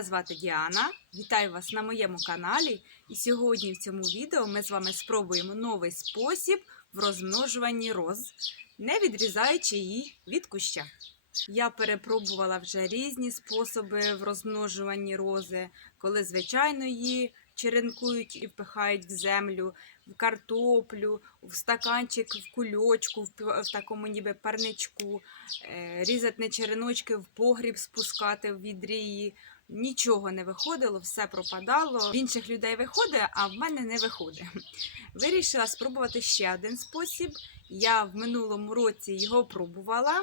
Мене звати Діана. Вітаю вас на моєму каналі. І сьогодні в цьому відео ми з вами спробуємо новий спосіб в розмножуванні роз, не відрізаючи її від куща. Я перепробувала вже різні способи в розмножуванні рози, коли звичайно її черенкують і впихають в землю, в картоплю, в стаканчик, в кульочку, в, такому ніби парничку, е, різати череночки в погріб спускати в відрії. Нічого не виходило, все пропадало. В інших людей виходить, а в мене не виходить. Вирішила спробувати ще один спосіб. Я в минулому році його пробувала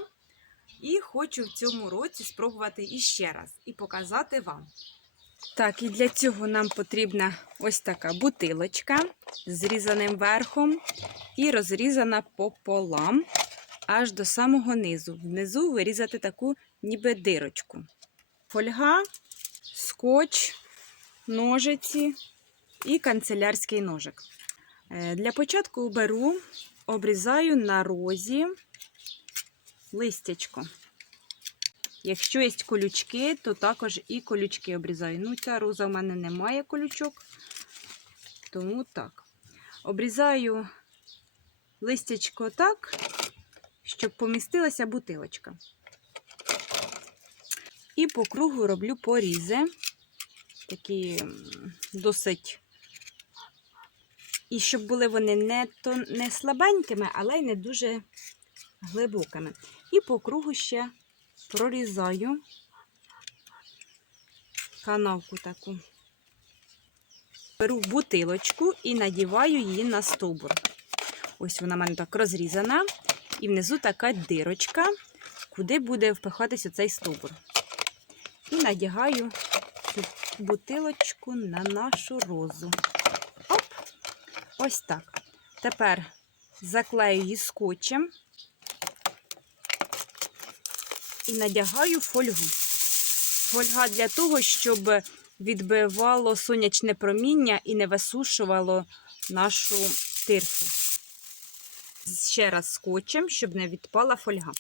і хочу в цьому році спробувати іще раз і показати вам. Так, і для цього нам потрібна ось така бутилочка з зрізаним верхом і розрізана пополам аж до самого низу. Внизу вирізати таку ніби дирочку. Фольга, скотч, ножиці і канцелярський ножик. Е, Для початку беру, обрізаю на розі листячко. Якщо є колючки, то також і колючки обрізаю. Ну, ця роза в мене немає колючок, тому так. Обрізаю листячко так, щоб помістилася бутилочка. І по кругу роблю порізи, такі досить. І щоб були вони не, то, не слабенькими, але й не дуже глибокими. І по кругу ще прорізаю канавку таку. Беру бутилочку і надіваю її на стовбур. Ось вона в мене так розрізана. І внизу така дирочка, куди буде впихатися цей стовбур. І надягаю цю бутилочку на нашу розу. Оп! Ось так. Тепер заклею її скотчем і надягаю фольгу. Фольга для того, щоб відбивало сонячне проміння і не висушувало нашу тирсу. Ще раз скотчем, щоб не відпала фольга.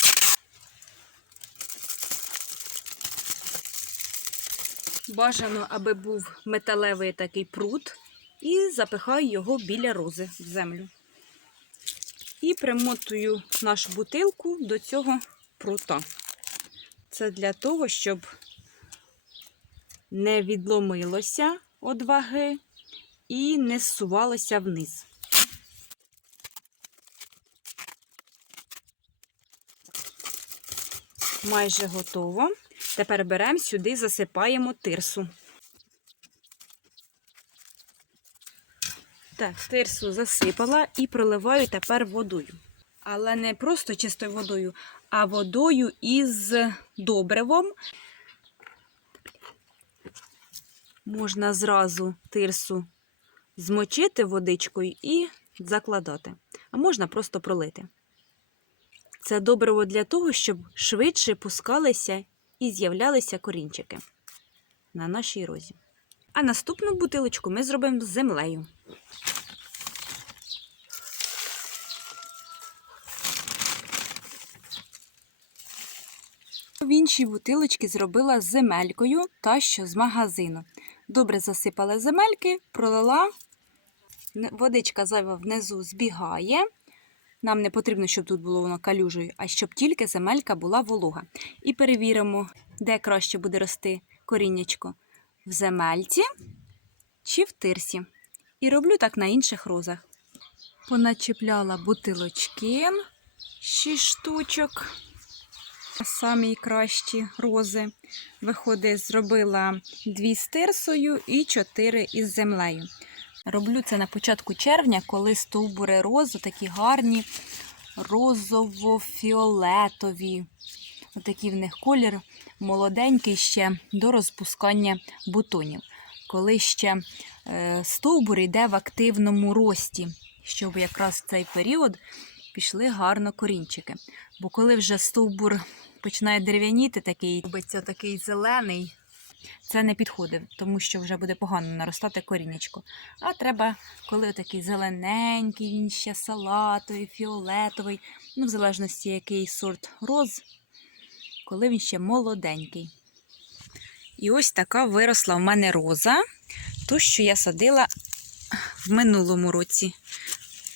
Бажано, аби був металевий такий прут, і запихаю його біля рози в землю. І примотую нашу бутилку до цього прута. Це для того, щоб не відломилося від ваги і не зсувалося вниз. Майже готово. Тепер беремо сюди, засипаємо тирсу. Так, тирсу засипала і проливаю тепер водою. Але не просто чистою водою, а водою із добривом. Можна зразу тирсу змочити водичкою і закладати. А можна просто пролити. Це добриво для того, щоб швидше пускалися і з'являлися корінчики на нашій розі. А наступну бутилочку ми зробимо з землею. В іншій бутилочці зробила з земелькою та що з магазину. Добре засипала земельки, пролила, водичка зайва внизу збігає. Нам не потрібно, щоб тут було воно калюжею, а щоб тільки земелька була волога. І перевіримо, де краще буде рости коріннячко. В земельці чи в тирсі. І роблю так на інших розах. Поначіпляла бутилочки, 6 штучок самі кращі рози. Виходить, зробила дві з тирсою і чотири із землею. Роблю це на початку червня, коли стовбури рози такі гарні, розово-фіолетові. Отакий в них колір молоденький ще до розпускання бутонів. Коли ще е, стовбур йде в активному рості, щоб якраз в цей період пішли гарно корінчики. Бо коли вже стовбур починає дерев'яніти, такий робиться такий зелений, це не підходить, тому що вже буде погано наростати корінечко. А треба, коли такий зелененький, він ще салатовий, фіолетовий, ну, в залежності, який сорт роз, коли він ще молоденький. І ось така виросла в мене роза, ту, що я садила в минулому році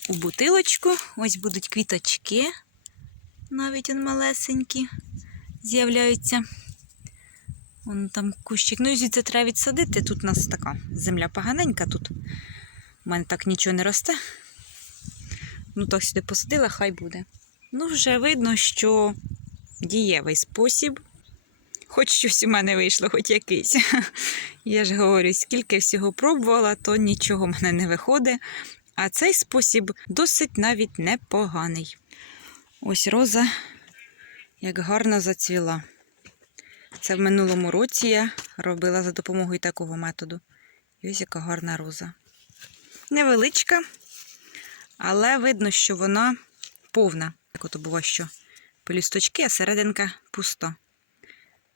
у бутилочку. Ось будуть квіточки, навіть он малесенькі з'являються. Вон там кущик. Ну і звідси треба відсадити. Тут у нас така земля поганенька тут. У мене так нічого не росте. Ну, так сюди посадила, хай буде. Ну, вже видно, що дієвий спосіб. Хоч щось у мене вийшло, хоч якийсь. Я ж говорю, скільки всього пробувала, то нічого в мене не виходить. А цей спосіб досить навіть непоганий. Ось роза як гарно зацвіла. Це в минулому році я робила за допомогою такого методу. І ось яка гарна роза. Невеличка, але видно, що вона повна. Як ото буває, що пелюсточки, а серединка пуста.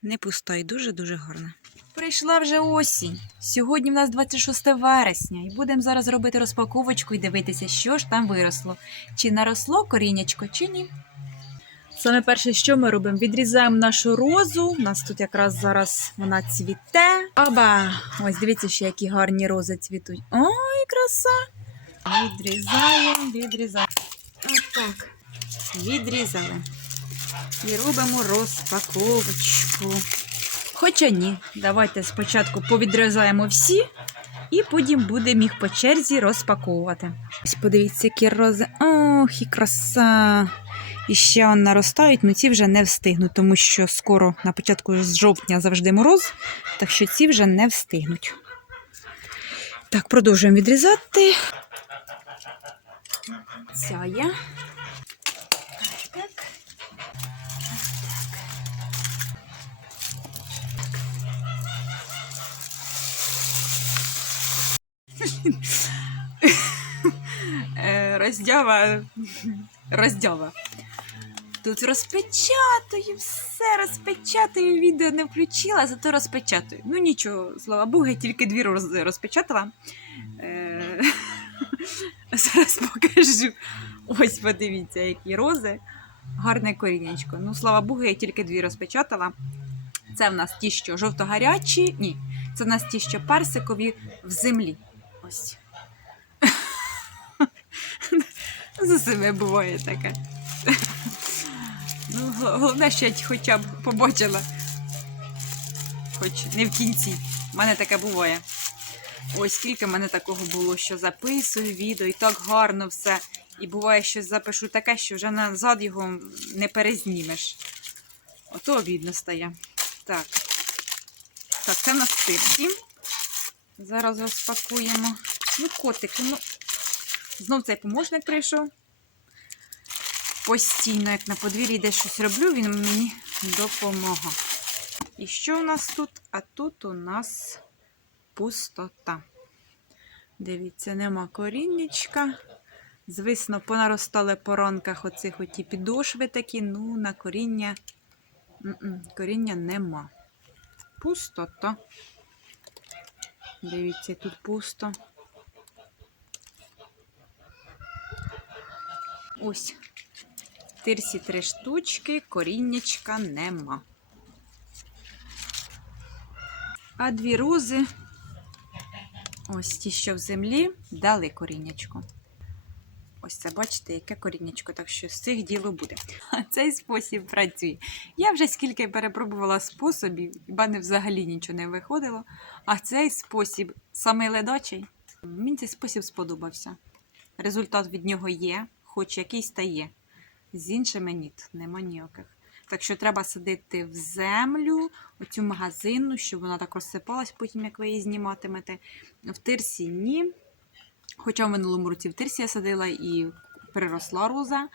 Не пуста і дуже-дуже гарна. Прийшла вже осінь. Сьогодні в нас 26 вересня, і будемо зараз робити розпаковочку і дивитися, що ж там виросло. Чи наросло коріннячко, чи ні. Саме перше, що ми робимо? Відрізаємо нашу розу. У нас тут якраз зараз вона цвіте. Оба! Ось дивіться, ще які гарні рози цвітуть. Ой, краса! Відрізаємо, відрізаємо. Отак. Відрізали. І робимо розпаковочку. Хоча ні, давайте спочатку повідрізаємо всі, і потім будемо їх по черзі розпаковувати. Ось подивіться, які рози. Ох, і краса! І ще наростають, але ці вже не встигнуть, тому що скоро на початку з жовтня завжди мороз, так що ці вже не встигнуть. Так, продовжуємо відрізати. Ця є. Е, Роздява. Роздява. Тут розпечатую, все розпечатую, відео не включила, зато розпечатую. Ну нічого, слава Богу, я тільки дві рози розпечатала. Е, Зараз покажу. Ось подивіться, які рози. Гарне корінечко. Ну, слава Богу, я тільки дві розпечатала. Це в нас ті, що жовто-гарячі. Ні, це в нас ті, що персикові в землі. Ось. З усіми буває таке. Ну, головне, що я хоча б побачила. Хоч не в кінці. У мене таке буває. Ось скільки в мене такого було, що записую відео і так гарно все. І буває, що запишу таке, що вже назад його не перезнімеш. Ото обідно стає. Так. Так, це в нас. Зараз розпакуємо. Ну, котики, ну. Знов цей помощник прийшов. Постійно, як на подвір'ї десь щось роблю, він мені допомагає. І що у нас тут? А тут у нас пустота. Дивіться, нема коріннячка. Звісно, понаростали по ранках оцих оті підошви такі, ну, на коріння. Коріння нема. Пустота. Дивіться, тут пусто. Ось. Тирсі три штучки, коріннячка нема. А дві рози, ось ті, що в землі, дали коріннячко. Ось це, бачите, яке коріннячко, так що з цих діло буде. А цей спосіб працює. Я вже скільки перепробувала способів, в мене взагалі нічого не виходило. А цей спосіб самий ледачий. Мені цей спосіб сподобався. Результат від нього є, хоч якийсь та є. З іншими ні, нема ніяких. Так що треба садити в землю, оцю магазинну, щоб вона так розсипалась потім, як ви її зніматимете. В тирсі ні. Хоча в минулому році в тирсі я садила і приросла роза.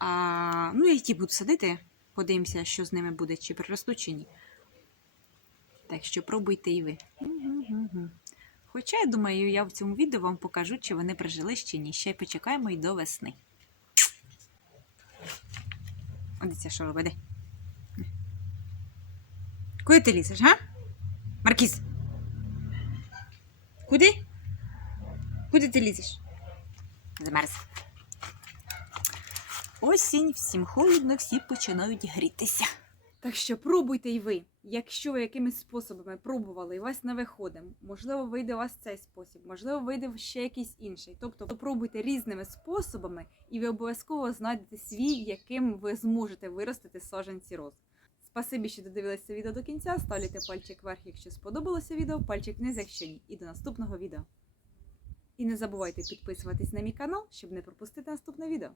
А, ну, я ті буду садити. Подивимося, що з ними буде, чи приростуть, чи ні. Так що пробуйте і ви. Хоча, я думаю, я в цьому відео вам покажу, чи вони прижились, чи ні. Ще почекаємо і до весни. Дивіться, що робить. Де? Куди ти лізеш, га? Маркіз? Куди? Куди ти лізеш? Замерз. Осінь, всім холодно, всі починають грітися. Так що пробуйте й ви. Якщо ви якимись способами пробували і у вас не виходить, можливо, вийде у вас цей спосіб, можливо, вийде ще якийсь інший. Тобто пробуйте різними способами, і ви обов'язково знайдете свій, яким ви зможете виростити саджанці роз. Спасибі, що додивилися відео до кінця. Ставляйте пальчик вверх, якщо сподобалося відео, пальчик вниз, якщо ні. І до наступного відео. І не забувайте підписуватись на мій канал, щоб не пропустити наступне відео.